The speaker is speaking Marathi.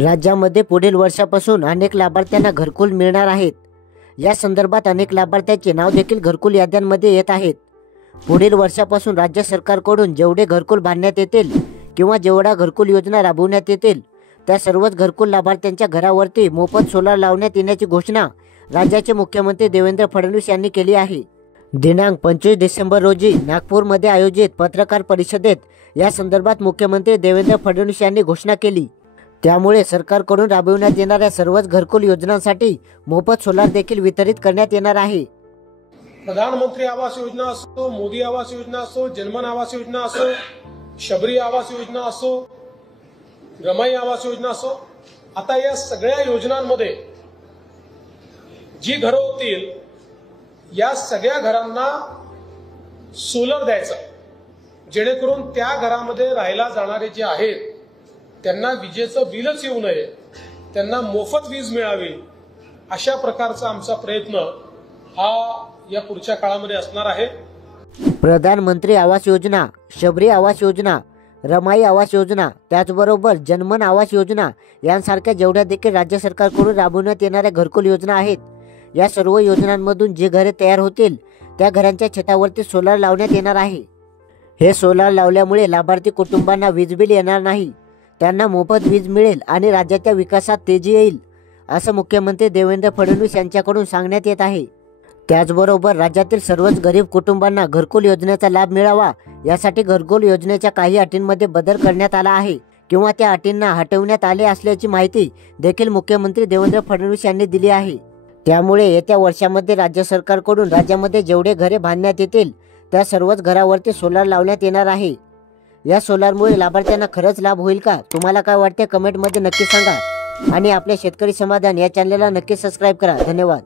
राज्यामध्ये पुढील वर्षापासून अनेक लाभार्थ्यांना घरकुल मिळणार आहेत। या संदर्भात अनेक लाभार्थ्यांचे नाव देखील घरकुल याद्यांमध्ये येत आहेत। पुढील वर्षापासून राज्य सरकारकडून जेवढे घरकुल बांधण्यात येतील किंवा जेवढा घरकुल योजना राबवण्यात येतील त्या सर्वच घरकुल लाभार्थ्यांच्या घरावरती मोफत सोलार लावण्यात येण्याची घोषणा राज्याचे मुख्यमंत्री देवेंद्र फडणवीस यांनी केली आहे। दिनांक 25 डिसेंबर रोजी नागपूरमध्ये आयोजित पत्रकार परिषदेत या संदर्भात मुख्यमंत्री देवेंद्र फडणवीस यांनी घोषणा केली। त्यामुळे सरकारकडून राबविण्यात येणाऱ्या सर्वच घरकुल योजनांसाठी मोफत सोलार देखील वितरित करण्यात येणार आहे। प्रधानमंत्री आवास योजना असो, मोदी आवास योजना असो, जनमन आवास योजना असो, शबरी आवास योजना असो, रमाई आवास योजना असो, आता या सगळ्या योजनांमध्ये जी घरं होतील या सगळ्या घरांना सोलर द्यायचं, जेणेकरून त्या घरामध्ये राहायला जाणारे जे आहेत त्यांना विजेचं बिलच येऊ नये, त्यांना मोफत वीज मिळावी, अशा प्रकारचा आमचा प्रयत्न हा या पुढच्या काळामध्ये असणार आहे। प्रधानमंत्री आवास योजना, शबरी आवास योजना, रमाई आवास योजना, त्याचबरोबर जनमन आवास योजना यांसारख्या जेवढ्या देखील राज्य सरकारकडून राबवण्यात येणाऱ्या घरकुल योजना आहेत या सर्व योजनांमधून जे घरे तयार होतील त्या घरांच्या छतावरती सोलार लावण्यात येणार आहे। हे सोलार लावल्यामुळे लाभार्थी कुटुंबांना वीज बिल येणार नाही, त्यांना मोफत वीज मिळेल आणि राज्याच्या विकासात तेजी येईल असं मुख्यमंत्री देवेंद्र फडणवीस यांच्याकडून सांगण्यात येत आहे। त्याचबरोबर राज्यातील सर्वच गरीब कुटुंबांना घरकुल योजनेचा लाभ मिळावा यासाठी घरकुल योजनेच्या काही अटींमध्ये बदल करण्यात आला आहे किंवा त्या अटींना हटवण्यात आले असल्याची माहिती देखील मुख्यमंत्री देवेंद्र फडणवीस यांनी दिली आहे। त्यामुळे येत्या वर्षामध्ये राज्य सरकारकडून राज्यामध्ये जेवढे घरे बांधण्यात येतील त्या सर्वच घरावरती सोलार लावण्यात येणार आहे। या सोलारमुळे लाभार्थ्यांना खरंच लाभ होईल का? तुम्हाला काय वाटते कमेंटमध्ये नक्की सांगा आणि आपल्या शेतकरी समाधान या चॅनलला नक्की सबस्क्राईब करा। धन्यवाद।